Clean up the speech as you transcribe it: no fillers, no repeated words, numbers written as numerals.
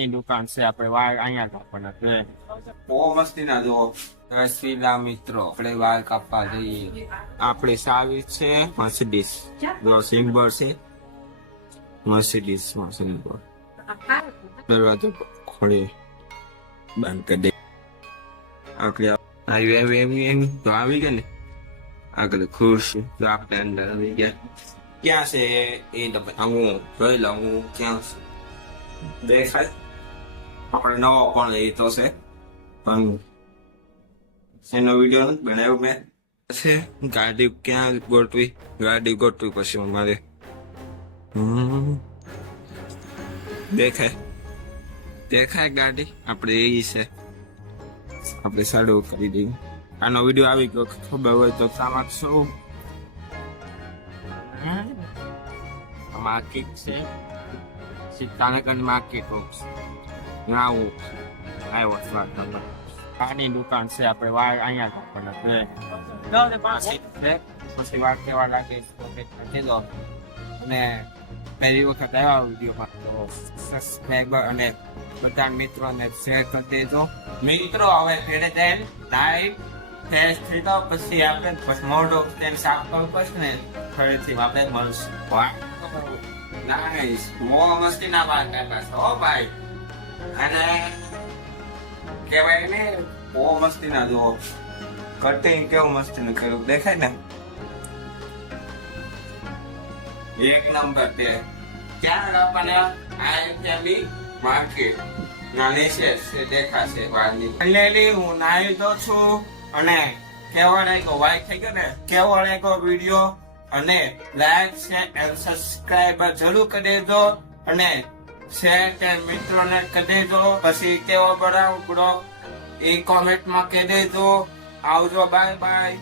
આની દુકાન છે આપણે વાળ અહીંયા કાપવાના છે. બહુ મસ્તી ના જો રસીલા મિત્રો આપણે વાળ કાપવા જઈએ. આપણી સાવી છે મર્સિડીઝ, જો સિમ્બોલ છે મર્સિડીઝ માં સિમ્બોલ. દરવાજો ખોલી બંધ કરી દે. આગળ આવી તો આવી ગયા ને, આગળ ખુરશી તો આપણે અંદર આવી ગયા. ક્યાં છે એ તમે હું જોઈ લઉં હું ક્યાં છે દેખાય. આપણે નવો પણ લીધો છે પણ એનો વિડીયો નથી બનાવ્યો મેં. છે ગાડી ક્યાં ગોઠવી, ગાડી ગોઠવી પછી મારે દેખાય દેખાય ગાડી આપણે એ છે. આપણે સાડો કરી દઈએ. આનો વિડીયો આવી ગયો ખબર હોય તો સામાન શું માર્કેટ છે સીતાનગર માર્કેટ આવું આવ્યો. આની દુકાન છે આપણે વાળ અહીંયા કાપવાના છે. પછી વાર કેવા લાગે કીધો અને પહેલી વખત આવ્યા વિડીયોમાં તો સબસ્ક્રાઈબર અને બધા મિત્રોને શેર કરી દેજો. મિત્રો હવે ફેરે જાય લાઈવ ફ્રેશ થઈ તો પછી આપણે મોઢો સાફ કરવું પડશે ને ફરીથી આપણે મળશું. નાઈસ મો મસ્તી ના વાત કરતા છો ભાઈ. અને કેવાય ને બહુ મસ્તી ના જો કટિંગ કેવું મસ્તી નું કર્યું દેખાય ને એક નંબર તે ક્યાં આપણને માર્કેટ નાની છે દેખાશે વાળની. એટલે હું નાઈ તો છું અને કેવો લાગ્યો વાઈક થઈ ગયો ને, કેવો લાગ્યો વિડીયો અને લાઈક શેર અને સબસ્ક્રાઇબ જરૂર કરી દેજો અને શેર કે મિત્રોને કરી દેજો. પછી કેવો બનાવ બ્લોગ એ કોમેન્ટમાં કહી દેજો. આવજો, બાય બાય.